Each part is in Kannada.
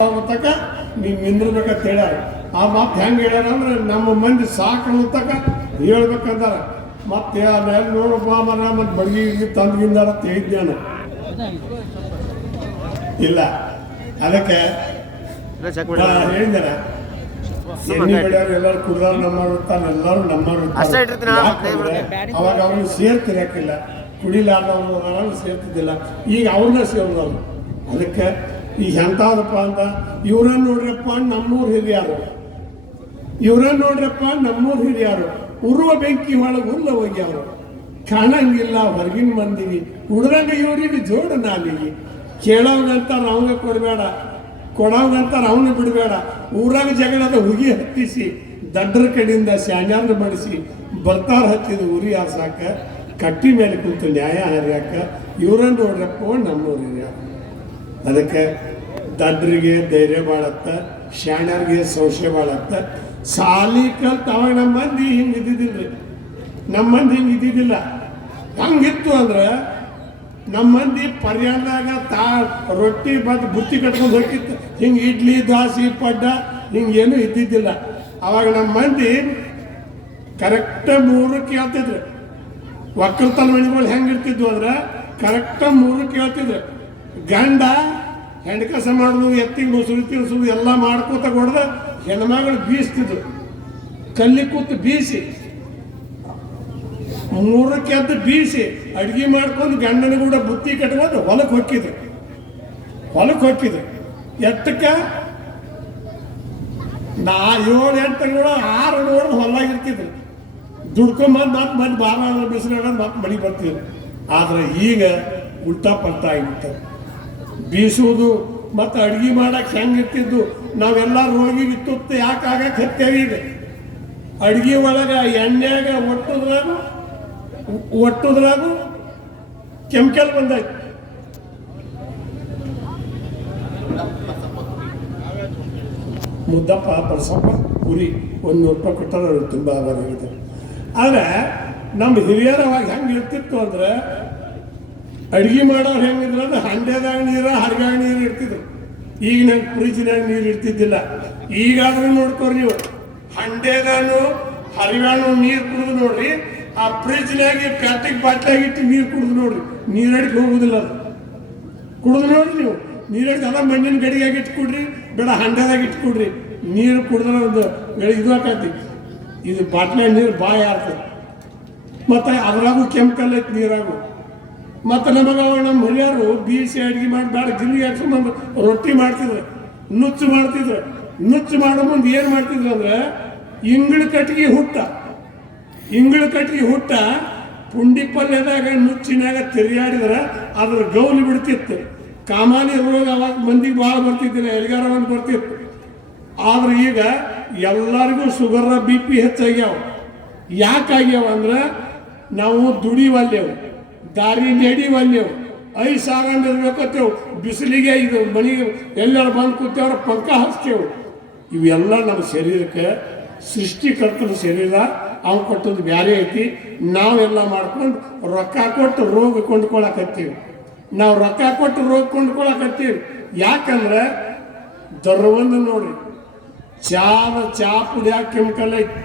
ತಕ ನೀವು ನಿಂದಿರ್ಬೇಕಂತ ಹೇಳ್ಯಾರ. ಆ ಮಾತು ಹೆಂಗೆ ಹೇಳ್ಯಾರ ಅಂದ್ರೆ ನಮ್ಮ ಮಂದಿ ಸಾಕು ತಕ ಹೇಳ್ಬೇಕಂತಾರ. ಮತ್ತೆ ಅಲ್ಲಿ ನೋಡಪ್ಪ ಮರ ಮತ್ತು ಬಡ್ಗಿ ತಂದ್ಗಿಂದಾರ ತಿಳಿದ್ಯಾನ ಇಲ್ಲ. ಅದಕ್ಕೆ ಹೇಳಿದಾರ ಎಣ್ಣೆ ಬೆಳೆಯವ್ರು ಎಲ್ಲರೂ ಕುಡ್ದಾರ ನಮ್ಮವ್ರು ಇರ್ತಾನೆ, ಎಲ್ಲರೂ ನಮ್ಮವ್ರು ಇರ್ತಾರೆ. ಅವಾಗ ಅವ್ರನ್ನ ಸೇರ್ತಿರಕ್ಕಿಲ್ಲ, ಕುಡಿಲಾರ್ದವ್ರು ಸೇರ್ತಿದ್ದಿಲ್ಲ. ಈಗ ಅವ್ರನ್ನ ಸೇರಿದವ್ರು. ಅದಕ್ಕೆ ಈಗ ಎಂಥದಪ್ಪ ಅಂತ ಇವ್ರನ್ನ ನೋಡ್ರಪ್ಪ ನಮ್ಮೂರು ಹಿರಿಯಾರು, ಇವ್ರನ್ನ ನೋಡ್ರಪ್ಪ ನಮ್ಮೂರು ಹಿರಿಯಾರು. ಉರುವ ಬೆಂಕಿ ಒಳಗೆ ಹುಲ್ಲ ಹೋಗ್ಯಾವ್ರು, ಕಾಣಂಗಿಲ್ಲ ಹೊರಗಿನ ಮಂದಿಗೆ, ಉಡ್ದಂಗ ಇವ್ರಿಗೆ ಜೋಡ ನಾಲಿಗೆ. ಕೇಳೋವಂತಾರ ಅವಂಗ ಕೊಡಬೇಡ, ಕೊಡೋವಂತಾರ ಅವನು ಬಿಡಬೇಡ. ಊರಾಗ ಜಗಳದ ಹುಗಿ ಹತ್ತಿಸಿ ದಡ್ಡರ ಕಡೆಯಿಂದ ಶಾನ್ಯಾರ್ನ ಬಡಿಸಿ ಬರ್ತಾರ ಹತ್ತಿದ ಉರಿ ಆರ್ಸಾಕ, ಕಟ್ಟಿ ಮೇಲೆ ಕುಂತು ನ್ಯಾಯ ಹರಿಯಾಕ. ಇವ್ರನ್ನ ನೋಡ್ರಪ್ಪ ನಮ್ಮೂರು ಹಿರಿಯಾರು. ಅದಕ್ಕೆ ದಡ್ಡರಿಗೆ ಧೈರ್ಯ ಬಾಳತ್ತ, ಶಾಣ್ಯರಿಗೆ ಸಂಶಯ ಬಾಳತ್ತ. ಸಾಲಿ ಕಲ್ತು ಅವಾಗ ನಮ್ಮ ಮಂದಿ ಹಿಂಗೆ ಇದ್ದಿದ್ದಿಲ್ರಿ, ನಮ್ಮ ಮಂದಿ ಹಿಂಗೆ ಇದ್ದಿದ್ದಿಲ್ಲ. ಹಂಗಿತ್ತು ಅಂದ್ರೆ ನಮ್ಮ ಮಂದಿ ಪರ್ಯಾಣದಾಗ ರೊಟ್ಟಿ ಬದ್ದು ಬುತ್ತಿ ಕಟ್ಕೊಂಡು ಹೋಗಿತ್ತು. ಹಿಂಗೆ ಇಡ್ಲಿ ದಾಸಿ ಪಡ್ಡ ಹಿಂಗೇನು ಇದ್ದಿದ್ದಿಲ್ಲ. ಅವಾಗ ನಮ್ಮ ಮಂದಿ ಕರೆಕ್ಟ್ 3ಕ್ಕೆ ಹೇಳ್ತಿದ್ರು. ಒಕ್ಕಲ್ತನ ಮನೆಗಳು ಹೆಂಗೆ ಇರ್ತಿದ್ವು ಅಂದ್ರೆ ಕರೆಕ್ಟ್ 3ಕ್ಕೆ ಹೇಳ್ತಿದ್ರು. ಗಂಡ ಹೆಣ್ಕಸ ಮಾಡೋದು, ಎತ್ತಿಗೆ ಮೊಸರು ತಿನ್ಸೋದು ಎಲ್ಲ ಮಾಡ್ಕೋತ ಹೊಡೆದ ಹೆಣ್ಮಗಳು ಬೀಸ್ತಿದ್ರು. ಕಲ್ಲಿ ಕೂತು ಬೀಸಿ 3ಕ್ಕೆ ಎದ್ದು ಬೀಸಿ ಅಡ್ಗೆ ಮಾಡ್ಕೊಂಡು ಗಂಡನ ಕೂಡ ಬುತ್ತಿ ಕಟ್ಕೊಂಡು ಹೊಲಕ್ಕೆ ಹೊಕ್ಕಿದ್ರು. ಎಷ್ಟಕ್ಕೆ 7-8 ತಿಂಗಳು 6 ನೋಡಿದ್ರೆ ಹೊಲಾಗಿರ್ತಿದ್ರು. ದುಡ್ಕೊಂಬಂದು ಮತ್ತೆ ಬಾರ ಬಿಸಿಲಾಗ ಮತ್ತೆ ಮನೆ ಬರ್ತಿದ್ರು. ಆದ್ರೆ ಈಗ ಉಲ್ಟಾ ಪಲ್ಟಾ ಆಗಿಬಿಡ್ತಾರೆ. ಬೀಸುವುದು ಮತ್ತು ಅಡ್ಗೆ ಮಾಡಕ್ಕೆ ಹೆಂಗಿರ್ತಿದ್ದು. ನಾವೆಲ್ಲ ರೋಗಿಗೆ ತುತ್ತು ಯಾಕೆ ಆಗಕ್ಕೆ ಹತ್ತೇವಿ. ಈಗ ಅಡ್ಗೆ ಒಳಗೆ ಎಣ್ಣೆಗ ಒಟ್ಟುದ್ರಾಗು ಕೆಮಿಕಲ್ ಬಂದಾಯ್ತು. ಮುದ್ದಪ್ಪ ಪರಸಪ್ಪ ಕುರಿ 100 ರೂಪಾಯಿ ಕೊಟ್ಟಾರ, ತುಂಬ ಆಗಿದೆ. ಆದರೆ ನಮ್ಮ ಹಿರಿಯರ ಅವಾಗ ಹೆಂಗೆ ಇರ್ತಿತ್ತು ಅಂದ್ರೆ ಅಡ್ಗೆ ಮಾಡೋರು ಹೆಂಗಿದ್ರು ಅಂದ್ರೆ ಹಂಡೆದಾಗ ನೀರು ಹರಿಗಾಗ ನೀರು ಇಡ್ತಿದ್ರು. ಈಗ ನಂಗೆ ಫ್ರಿಜ್ನಾಗ ನೀರು ಇಡ್ತಿದ್ದಿಲ್ಲ. ಈಗಾದ್ರೂ ನೋಡ್ಕೊರಿ ನೀವು, ಹಂಡೆದಾನು ಹರಿಗಾನು ನೀರು ಕುಡಿದು ನೋಡ್ರಿ, ಆ ಫ್ರಿಜ್ನಾಗ ಪ್ಯಾಟಿಗೆ ಬಾಟ್ಲಾಗ ಇಟ್ಟು ನೀರು ಕುಡಿದು ನೋಡ್ರಿ, ನೀರಡಿಗೆ ಹೋಗುದಿಲ್ಲ. ಅದು ಕುಡಿದು ನೋಡ್ರಿ ನೀವು, ನೀರಡಿಗೆ ಅದ ಮಣ್ಣಿನ ಗಡಿಯಾಗ ಇಟ್ಕೊಡ್ರಿ, ಬೇಡ ಹಂಡೆದಾಗ ಇಟ್ಕೊಡ್ರಿ. ನೀರು ಕುಡಿದ್ರೆ ಒಂದು ಇದು ಆಕತಿ. ಇದು ಬಾಟ್ಲಾಗ ನೀರು ಬಾಯಿ ಆಗ್ತದೆ. ಮತ್ತು ಅದ್ರಾಗೂ ಕೆಮಿಕಲ್ ಐತಿ ನೀರಾಗು. ಮತ್ತು ನಮಗೆ ನಮ್ಮ ಹಿರಿಯರು ಬೀಸಿ ಅಡ್ಗೆ ಮಾಡಿ ಬೇಡ ಜಿಲ್ಲೆಗೆ ಹಾಕ್ಸ್ಕೊಂಡು ರೊಟ್ಟಿ ಮಾಡ್ತಿದ್ರು, ನುಚ್ಚು ಮಾಡ್ತಿದ್ರು. ನುಚ್ಚು ಮಾಡೋ ಮುಂದೆ ಏನು ಮಾಡ್ತಿದ್ರು ಅಂದ್ರೆ ಇಂಗಳ ಕಟ್ಟಿಗೆ ಹುಟ್ಟ ಪುಂಡಿ ಪಲ್ಯದಾಗ ನುಚ್ಚಿನಾಗ ತಿರುಗಾಡಿದ್ರೆ ಅದ್ರ ಗೌಲಿ ಬಿಡ್ತಿತ್ತು. ಕಾಮಾಲಿ ರೋಗ ಅವಾಗ ಮಂದಿಗೆ ಭಾಳ ಬರ್ತಿದ್ದಿಲ್ಲ, ಎಲ್ಗಾರ ಒಂದು ಬರ್ತಿತ್ತು. ಆದ್ರೆ ಈಗ ಎಲ್ಲರಿಗೂ ಶುಗರ್ BP ಹೆಚ್ಚಾಗ್ಯಾವ. ಯಾಕಾಗ್ಯಾವ ಅಂದ್ರೆ ನಾವು ದುಡಿವಲ್ಲೇವು, ದಾರಿ ನಡಿವಲ್ಲೇವು, ಸಾಗಂಡಿರ್ಬೇಕತ್ತೇವು, ಬಿಸಿಲಿಗೆ ಇದು ಮನೆಗೆ ಎಲ್ಲರೂ ಬಂದು ಕೂತೇವ್ರ ಪಂಕ ಹಚ್ತೇವು. ಇವೆಲ್ಲ ನಮ್ಮ ಶರೀರಕ್ಕೆ ಸೃಷ್ಟಿಕರ್ತನ ಶರೀರ ಅವ್ನು ಕೊಟ್ಟದ್ದು ಬ್ಯಾರೆ ಐತಿ. ನಾವೆಲ್ಲ ಮಾಡ್ಕೊಂಡು ರೊಕ್ಕ ಕೊಟ್ಟು ರೋಗ ಕೊಂಡ್ಕೊಳಕತ್ತೀವಿ. ನಾವು ರೊಕ್ಕ ಕೊಟ್ಟು ರೋಗ ಕೊಂಡ್ಕೊಳಕತ್ತೀವಿ. ಯಾಕಂದ್ರೆ ದರ್ವಂದು ನೋಡ್ರಿ, ಚಾ ಪುಡಿಯಾಗ ಕೆಮಿಕಲ್ ಐತಿ,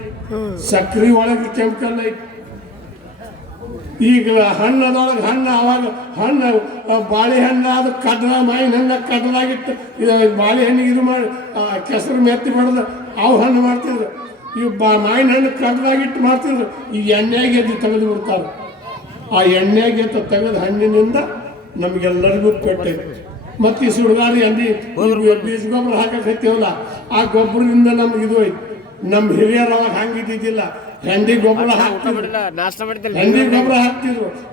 ಸಕ್ರೆ ಒಳಗೆ ಕೆಮಿಕಲ್ ಐತಿ. ಈಗ ಹಣ್ಣದೊಳಗೆ ಅವಾಗ ಹಣ್ಣು ಬಾಳೆಹಣ್ಣು ಅದು ಕಡ್ಲ, ಮಾವಿನ ಹಣ್ಣು ಕಡ್ಲಾಗಿತ್ತು. ಬಾಳೆಹಣ್ಣಿಗೆ ಇದು ಮಾಡಿ ಕೆಸರು ಮೆತ್ತಿ ಮಾಡಿದ್ರೆ ಅವು ಹಣ್ಣು ಮಾಡ್ತಿದ್ರು. ಇವು ಮಾವಿನ ಹಣ್ಣು ಕಡ್ಲಾಗಿಟ್ಟು ಮಾಡ್ತಿದ್ರು. ಈ ಎಣ್ಣೆಗೆ ಎದ್ದು ತೆಗೆದು ಬಿಡ್ತಾರೆ. ಆ ಎಣ್ಣೆಗೆ ಎದ್ದು ತೆಗೆದು ಹಣ್ಣಿನಿಂದ ನಮಗೆಲ್ಲರಿಗೂ ಪೆಟ್ಟೈತಿ. ಮತ್ತು ಈ ಸುಡುಗಾಡಿ ಬೀಜ ಗೊಬ್ಬರ ಹಾಕಕ್ಕೆ ಹತ್ತೀವಲ್ಲ, ಆ ಗೊಬ್ಬರದಿಂದ ನಮ್ಗೆ ಇದು ಐತಿ. ನಮ್ಮ ಹಿರಿಯರು ಅವಾಗ ಹಂಗಿದ್ದಿದ್ದಿಲ್ಲ. ಹೆಂಡಿ ಗೊಬ್ಬರ ಹಾಕ್ತಿದ್ರು.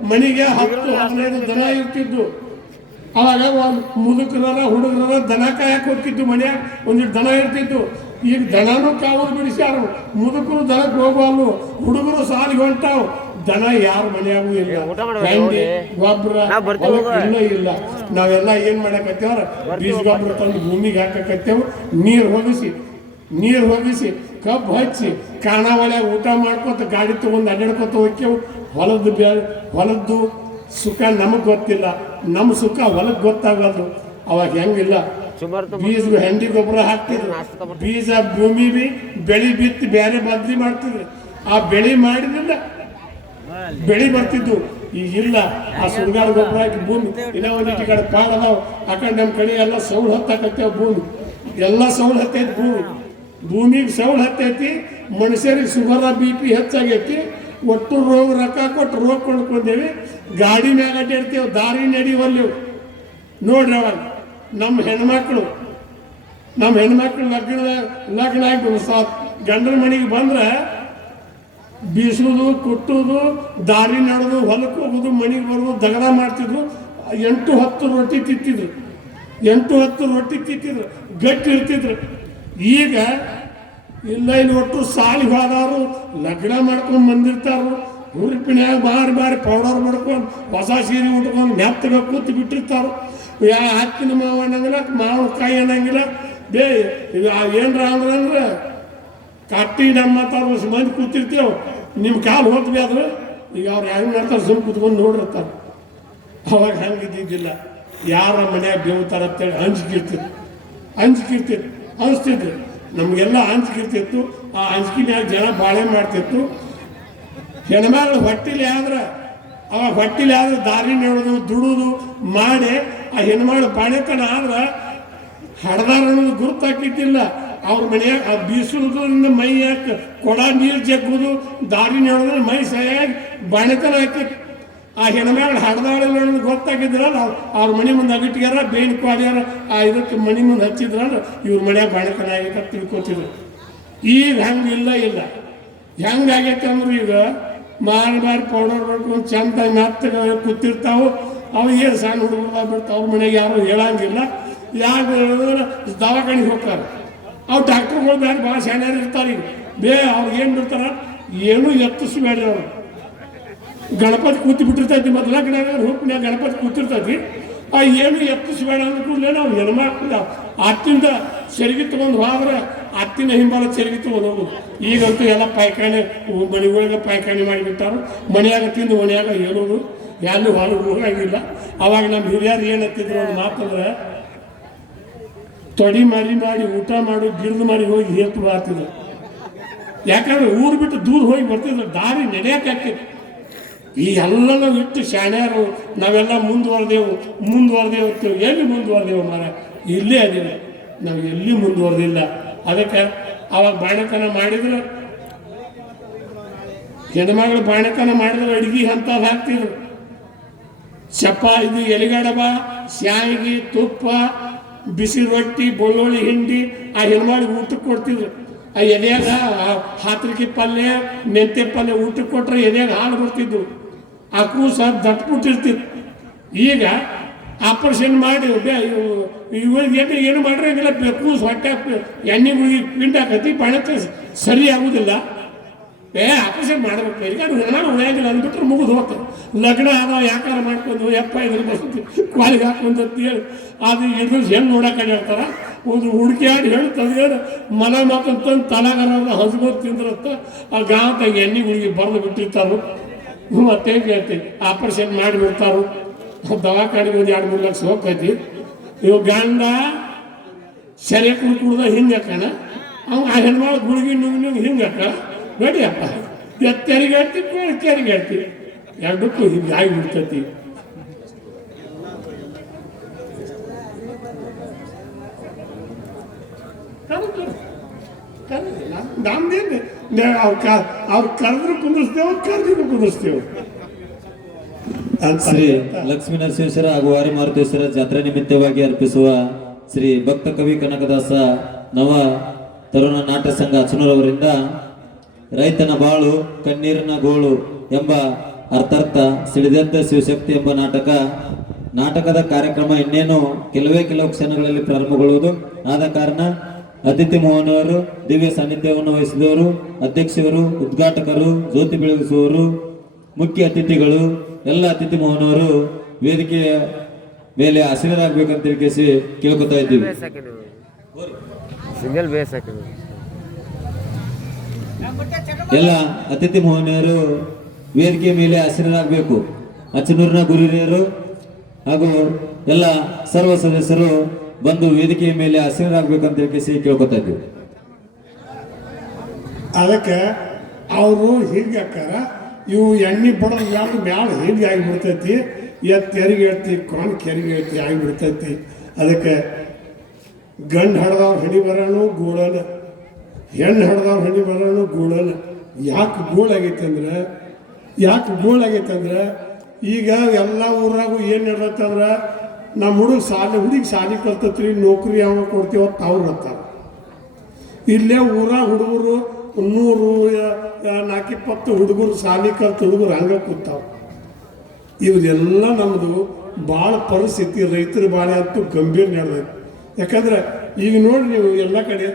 ಮನೆಗೆ 10-15 ದನ ಇರ್ತಿದ್ದು. ಅವಾಗ ಒಂದು ಮುದುಕರ ಹುಡುಗರ ದನ ಕಾಯಕ್ಕೆ ಹೋಗ್ತಿದ್ದು. ಮನ್ಯಾಗ ಒಂದಿಟ್ಟು ದನ ಇರ್ತಿದ್ದು. ಈಗ ದನನೂ ಕಾವಲು ಬಿಡಿಸ್ಯಾರು. ಮುದುಕರು ದನಕ್ಕೆ ಹೋಗುವಲ್ಲು, ಹುಡುಗರು ಸಾಲಿಗೆ ಹೊಂಟಾವು. ದನ ಯಾರ ಮನೆಯಾಗೂ ಇಲ್ಲ, ಹೆಂಡಿ ಗೊಬ್ಬರ ಇನ್ನೂ ಇಲ್ಲ. ನಾವೆಲ್ಲ ಏನ್ ಮಾಡಕತ್ತೇವ್ರ, ಬೀಜ ಗೊಬ್ಬರ ತಂದು ಭೂಮಿಗೆ ಹಾಕಕತ್ತೇವು. ನೀರು ಹೋಗಿಸಿ ಕಬ್ಬು ಹಚ್ಚಿ ಕಾಣಾವಳ್ಯಾಗ ಊಟ ಮಾಡ್ಕೊತ ಗಾಡಿ ತಗೊಂಡು ಅಡ್ಡಾಡ್ಕೊತ ಹೋಗ್ತೇವು. ಹೊಲದ್ದು ಸುಖ ನಮಗೆ ಗೊತ್ತಿಲ್ಲ, ನಮ್ಮ ಸುಖ ಹೊಲಕ್ಕೆ ಗೊತ್ತಾಗೋದು. ಅವಾಗ ಹೆಂಗಿಲ್ಲ, ಬೀಜ ಹೆಂಡಿ ಗೊಬ್ಬರ ಹಾಕ್ತಿದ್ರು, ಬೀಜ ಭೂಮಿ ಬೆಳಿ ಬಿತ್ತಿ ಬೇರೆ ಬದ್ಲಿ ಮಾಡ್ತಿದ್ರು. ಆ ಬೆಳಿ ಮಾಡಿದ್ರಿಂದ ಬೆಳಿ ಬರ್ತಿದ್ದು. ಈಗಿಲ್ಲ, ಆ ಸುಡ್ಗಾಡ ಗೊಬ್ಬರ ಹಾಕಿ ಭೂಮಿ ಇಲ್ಲ ಒಂದಿಟ್ಟು ಕಡೆ ಪಾಡ ಅದಾವ ಆ ಕಡೆ ನಮ್ಮ ಕಡೆ ಎಲ್ಲ ಸೌಳು ಹತ್ತಾಕತ್ತೇವ. ಭೂಮಿ ಎಲ್ಲ ಸೌಳು ಹತ್ತೈತಿ, ಭೂಮಿಗೆ ಸೌಳು ಹತ್ತೈತಿ. ಮನುಷ್ಯರಿಗೆ ಶುಗರ BP ಹೆಚ್ಚಾಗೈತಿ. ಒಟ್ಟು ರೋಗ ರೊಕ್ಕ ಕೊಟ್ಟು ರೋಗ ಕೊಂಡ್ಕೊಂಡೇವಿ. ಗಾಡಿ ಮ್ಯಾಗ ಅಡ್ಡಾಡ್ತೇವೆ, ದಾರಿ ನಡಿವಲ್ಲೆವು. ನೋಡ್ರಿ ಅವಾಗ ನಮ್ಮ ಹೆಣ್ಮಕ್ಳು ಲಗ್ನ ಆಗಿ ಗಂಡನ ಮನೆಗೆ ಬಂದ್ರೆ ಬೀಸೋದು, ಕುಟ್ಟೋದು, ದಾರಿ ನಡೆದು, ಹೊಲಕ್ಕೆ ಹೋಗೋದು, ಮನೆಗೆ ಬರೋದು, ದಗದ ಮಾಡ್ತಿದ್ರು. 8-10 ರೊಟ್ಟಿ ತಿಂತಿದ್ರು, 8-10 ರೊಟ್ಟಿ ತಿಂತಿದ್ರು, ಗಟ್ಟಿ ಇರ್ತಿದ್ರು. ಈಗ ಇಲ್ಲ, ಇಲ್ಲಿ ಒಟ್ಟು ಸಾಲಿ ಹೋದವರು ಲಗ್ನ ಮಾಡ್ಕೊಂಡು ಬಂದಿರ್ತಾರು. ಹುರುಪಿನ್ಯಾಗ ಬಾರಿ ಪೌಡರ್ ಮಾಡ್ಕೊಂಡು ಹೊಸ ಸೀರೆ ಉಟ್ಕೊಂಡು ನೆತ್ತಗ ಕೂತು ಬಿಟ್ಟಿರ್ತಾರು. ಹತ್ತಿನ ಮಾವು ಅನ್ನಂಗಿಲ್ಲ, ಮಾವಿನಕಾಯಿ ಅನ್ನಂಗಿಲ್ಲ. ಏನ್ರ ಅಂದ್ರೆ ಕಟ್ಟಿ ನಮ್ಮ ಮಂದಿ ಕೂತಿರ್ತೇವೆ. ನಿಮ್ಮ ಕಾಲು ಹೋಗ್ತೀವಿ ಆದ್ರೆ ಈಗ ಅವ್ರು ಹೆಂಗೆ ಮಾಡ್ತಾರೆ ಸುಮ್ಮನೆ ಕೂತ್ಕೊಂಡು ನೋಡಿರ್ತಾರೆ. ಅವಾಗ ಹಂಗಿದ್ದಿದ್ದಿಲ್ಲ. ಯಾರ ಮನ್ಯಾಗ ಬೇವ್ತಾರ ಅಂತೇಳಿ ಅಂಜಿಕಿರ್ತಿತ್ತು ಅನಿಸ್ತಿದ್ರು. ನಮಗೆಲ್ಲ ಅಂಜಿಕಿರ್ತಿತ್ತು. ಆ ಅಂಜಿಕಿನ್ಯಾಗ ಜನ ಬಾಳೆ ಮಾಡ್ತಿತ್ತು. ಹೆಣ್ಮಗಳು ಹೊಟ್ಟಿಲಿ ಆದ್ರೆ ದಾರಿ ನೋಡೋದು, ದುಡುದು ಮಾಡಿ ಆ ಹೆಣ್ಮಗಳು ಬಾಳೆತನ ಆದ್ರೆ ಹಡ್ದಾರ ಅನ್ನೋದು ಗುರುತಾಕಿದ್ದಿಲ್ಲ. ಅವ್ರ ಮನೆಯಾಗ ಅದು ಬೀಸೋದ್ರಿಂದ ಮೈ ಯಾಕೆ ಕೊಡ ನೀರು ಜಗ್ಗುದು, ದಾರಿ ನೋಡಿದ್ರೆ ಮೈ ಸರಿಯಾಗಿ ಬಾಣೆತನ ಹಾಕಿತ್ತು. ಆ ಹೆಣ್ಮಗಳು ಹಡ್ದಾಳಿಲ್ಲ ಅನ್ನೋದು ಗೊತ್ತಾಗಿದ್ರಲ್ಲ, ಅವ್ರ ಮನೆ ಮುಂದೆ ಅಗಿಟ್ಗ್ಯಾರ, ಬೇನ್ ಕ್ವಾಡ್ಯಾರ, ಇದಕ್ಕೆ ಮನೆ ಮುಂದೆ ಹಚ್ಚಿದ್ರಲ್ಲ, ಇವ್ರ ಮನ್ಯಾಗ ಬಾಣೆತನ ಆಗೈತೆ ತಿಳ್ಕೊತಿದ್ರು. ಈಗ ಹಂಗಿಲ್ಲ. ಹೆಂಗಾಗೈತೆ ಅಂದ್ರೆ ಈಗ ಮಾರಿ ಪೌಡರ್ ಮಾಡ್ಕೊಂಡು ಚಂದಾಗಿ ಮೆತ್ತಗೆ ಕೂತಿರ್ತಾವೆ. ಅವು ಏನು ಸಣ್ಣ ಹುಡುಗರು ಬಿಡ್ತಾವೆ. ಅವ್ರ ಮನೆಗೆ ಯಾರು ಹೇಳಂಗಿಲ್ಲ. ಯಾಕೆ ಹೇಳಿದ್ರೆ ದವಾಖಾನಿಗೆ ಹೋಗ್ತಾರೆ. ಅವ್ರು ಡಾಕ್ಟ್ರುಗಳು ಭಾಳ ಶಾಣ್ಯಾರು ಇರ್ತಾರೆ. ಈಗ ಅವ್ರಿಗೆ ಏನು ಬಿಡ್ತಾರ, ಏನೂ ಎತ್ತಿಸ್ಬೇಡ್ರಿ. ಅವರು ಗಣಪತಿ ಕೂತಿ ಬಿಟ್ಟಿರ್ತೈತಿ, ಮೊದಲ ಹುಟ್ಟಿನ ಗಣಪತಿ ಕೂತಿರ್ತೈತಿ. ಏನು ಎತ್ತಿಸ್ಬೇಡ ಅಂದ ಕೂಡಲೇ ನಾವು ಹೆಣ್ಮಕ್ಳು ಅತ್ತಿಂದ ಸೆರಿಗೆ ತೊಗೊಂಡು ಹೋದ್ರೆ ಅತ್ತಿನ ಹಿಂಬಾಲ ಸೆರಿಗೆ ತೊಗೊಂಡು ಹೋಗೋದು. ಈಗಂತೂ ಎಲ್ಲ ಪಾಯ್ಖಾನೆ ಮನೆಗಳಿಗೆ ಪಾಯ್ಖಾನೆ ಮಾಡಿಬಿಟ್ಟಾರು. ಮನೆಯಾಗ ತಿಂದು ಮನೆಯಾಗ ಹೇಳೋದು, ಎಲ್ಲೂ ಹೊರಗೆ ಹೋಗಾಗಿಲ್ಲ. ಅವಾಗ ನಮ್ಮ ಹಿರಿಯರು ಏನತ್ತಿದ್ರು ಒಂದು ಮಾತಂದ್ರೆ, ತೊಡಿ ಮಾಡಿ ಊಟ ಮಾಡು, ಗಿಡದು ಮಾಡಿ ಹೋಗಿ ಹೇತು ಬರ್ತಿದ್ರು. ಯಾಕಂದ್ರೆ ಊರು ಬಿಟ್ಟು ದೂರ ಹೋಗಿ ಬರ್ತಿದ್ರು, ದಾರಿ ನಡೆಯಕ್ಕೆ ಹಾಕಿತ್ತು. ಈ ಎಲ್ಲ ನಾವು ಇಟ್ಟು ಶಾಣ್ಯಾರು ನಾವೆಲ್ಲ ಮುಂದುವರೆದೇವು. ಎಲ್ಲಿ ಮುಂದುವರೆದೇವು ಮಾರ? ಇಲ್ಲೇ ಅದಿಲ್ಲ, ನಾವು ಎಲ್ಲಿ ಮುಂದುವರೆದಿಲ್ಲ. ಅದಕ್ಕೆ ಅವಾಗ ಬಾಣೆತನ ಮಾಡಿದ್ರೆ, ಹೆಣ್ಮಗಳು ಬಾಣೆತನ ಮಾಡಿದ್ರೆ ಅಡುಗೆ ಅಂಥದ್ದು ಹಾಕ್ತಿದ್ರು. ಇದು ಎಲೆಗಡಬ, ಶಾವಿಗೆ, ತುಪ್ಪ, ಬಿಸಿ ರೊಟ್ಟಿ, ಬೆಳ್ಳುಳ್ಳಿ ಹಿಂಡಿ ಆ ಹೆಣ್ಮಗಳಿಗೆ ಊಟಕ್ಕೆ ಕೊಡ್ತಿದ್ರು. ಆ ಎದೆಯಾಗ ಹಾತ್ರಿಕೆ ಪಲ್ಯ, ಮೆಂತ್ಯ ಪಲ್ಯ ಊಟಕ್ಕೆ ಕೊಟ್ಟರೆ ಎದೆಯಾಗ ಹಾಲು ಬರ್ತಿದ್ವು. ಆ ಕೂಸ ದಟ್ಬಿಟ್ಟಿರ್ತಿತ್ತು. ಈಗ ಆಪರೇಷನ್ ಮಾಡಿ ಇವಾಗ ಏನು ಮಾಡ್ರೆ ಹಂಗಿಲ್ಲ, ಕೂಸು ಹೊಟ್ಟೆ ಎಣ್ಣೆ ಮುಗಿ ಪಿಂಡ ಹಾಕತಿ, ಬಾಣಕ್ಕೆ ಸರಿ ಆಗುದಿಲ್ಲ. ಆಪರೇಷನ್ ಮಾಡ್ಬೇಕು. ಈಗ ನಾನು ಉಳಿಯಂಗಿಲ್ಲ ಅಂದ್ಬಿಟ್ರೆ ಮುಗಿದು ಹೋಗ್ತದೆ. ಲಗ್ನ ಆದ ಯಾಕಾರ ಮಾಡ್ಕೊಂಡು ಇದ್ರ ಬಸ್ತಿ ಕ್ವಾಲಿಗೆ ಹಾಕೊಂಡು ಹೇಳಿ ಅದು ಇದ್ರ ಹೆಣ್ಣು ನೋಡಕ್ಕೆ ಹೇಳ್ತಾರ. ಒಂದು ಹುಡುಕಿಯಾಡಿ ಹೇಳ್ತದೆ, ಮನ ಮಾತಂತಂದು ತಲೆಗಾರ ಹಸ್ಬೋದು ತಿಂದ್ರತ್ತ ಆ ಗಾಂತಾಗ ಎಣ್ಣೆ ಹುಡುಗಿ ಬರೆದು ಬಿಟ್ಟಿರ್ತಾರು. ಮತ್ತೆ ಹೇಳ್ತೀವಿ ಆಪರೇಷನ್ ಮಾಡಿಬಿಡ್ತಾರು. ದವಾಖಾನಿಗೆ ಒಂದು 2-3 ಲಕ್ಷ ಹೋಗ್ತೈತಿ. ಇವಾಗ ಗಂಡ ಸರಿಯಾಗಿ ಕುಡ್ದ ಹಿಂಗೆ ಹಾಕೋಣ, ಅವ್ ಆ ಹೆಣ್ಮಳು ಗುಳಿಗೆ ನುಂಗಿ ಹಿಂಗೆ ಹಾಕ ನಡಿಯಪ್ಪ, ತೆರಿಗೆ ಹೇಳ್ತೀವಿ, ಎರಡಕ್ಕೂ ಹಿಂಗೆ ಆಗಿಬಿಡ್ತೈತಿ. ನಮ್ದೇನು ಅವ್ರು ಕರೆದ್ರು ಕುಂದಿಸ್ತೇವೆ, ಕರೆದ್ರು ಕುಂದಿಸ್ತೇವೆ. ಶ್ರೀ ಲಕ್ಷ್ಮೀನರಸಿಂಹೇಶ್ವರ ಹಾಗೂ ವಾರಿಮಾರುತೇಶ್ವರ ಜಾತ್ರೆ ನಿಮಿತ್ತವಾಗಿ ಅರ್ಪಿಸುವ ಶ್ರೀ ಭಕ್ತ ಕವಿ ಕನಕದಾಸ ನವ ತರುಣ ನಾಟ್ಯ ಸಂಘ ಅಚನೂರವರಿಂದ ರೈತನ ಬಾಳು ಕಣ್ಣೀರಿನ ಗೋಳು ಎಂಬ ಅರ್ಥಾರ್ಥ ಸಿಡಿದೆದ್ದ ಶಿವಶಕ್ತಿ ಎಂಬ ನಾಟಕದ ಕಾರ್ಯಕ್ರಮ ಇನ್ನೇನು ಕೆಲವು ಕ್ಷಣಗಳಲ್ಲಿ ಪ್ರಾರಂಭಗೊಳ್ಳುವುದು. ಆದ ಕಾರಣ ಅತಿಥಿ ಮೋಹನವರು, ದಿವ್ಯ ಸಾನ್ನಿಧ್ಯವನ್ನು ವಹಿಸಿದವರು, ಅಧ್ಯಕ್ಷರು, ಉದ್ಘಾಟಕರು, ಜ್ಯೋತಿ ಬೆಳಗಿಸುವವರು, ಮುಖ್ಯ ಅತಿಥಿಗಳು, ಎಲ್ಲ ಅತಿಥಿ ಮೋಹನವರು ವೇದಿಕೆಯ ಮೇಲೆ ಆಸೀನರಾಗಬೇಕಂತ ಕೇಳ್ಕೊತಾ ಇದ್ದೀವಿ. ಎಲ್ಲ ಅತಿಥಿ ಮೋಹನರು ವೇದಿಕೆಯ ಮೇಲೆ ಆಸೀನರಾಗಬೇಕು. ಅಚ್ಚನೂರಿನ ಗುರಿಯರು ಹಾಗೂ ಎಲ್ಲ ಸರ್ವ ಸದಸ್ಯರು ಬಂದು ವೇದಿಕೆಯ ಮೇಲೆ ಹಸಿರಾಗಬೇಕಂತ ಕೇಳ್ಕೊತಾ ಇದ್ದೀವಿ. ಅದಕ್ಕೆ ಅವರು ಹೀಗೆ ಹಾಕಾರ ಇವು ಎಣ್ಣೆ ಬಡೋದು ಮ್ಯಾಲ ಹೀಗೆ ಆಗಿಬಿಡ್ತೈತಿ, ತೆರಿಗೆ ಹೇಳ್ತಿ ಕೊನ್ ಕೆರಿಗೆ ಹೇಳ್ತಿ ಆಗಿಬಿಡ್ತೈತಿ. ಅದಕ್ಕೆ ಗಂಡು ಹಡ್ದವ್ರು ಹಣಿ ಬರೋನು ಗೂಳನ, ಹೆಣ್ಣು ಹಡ್ದವ್ರು ಹಣಿ ಬರೋನು ಗೂಳನ. ಯಾಕೆ ಗೂಳಾಗೈತೆ ಅಂದ್ರೆ ಈಗ ಎಲ್ಲ ಊರಾಗೂ ಏನು ನಡೆದತ್ತಂದ್ರೆ ನಮ್ಮ ಹುಡುಗಿ ಸಾಲಿ ಕಲ್ತತ್ರಿ, ನೌಕರಿ ಯಾವ ಕೊಡ್ತೀವತ್ತ ಅವ್ರು ಹತ್ತಾರೆ. ಇಲ್ಲೇ ಊರಾಗ ಹುಡುಗರು 100-420 ಹುಡುಗರು ಸಾಲಿ ಕಲ್ತ ಹುಡುಗರು ಹಂಗೆ ಕೂತಾವ. ಇವೆಲ್ಲ ನಮ್ಮದು ಭಾಳ ಪರಿಸ್ಥಿತಿ ರೈತರ ಬಾಳೆ ಅಂತೂ ಗಂಭೀರ ನಡೆದೈತೆ. ಯಾಕಂದ್ರೆ ಈಗ ನೋಡಿ ನೀವು ಎಲ್ಲ ಕಡೆ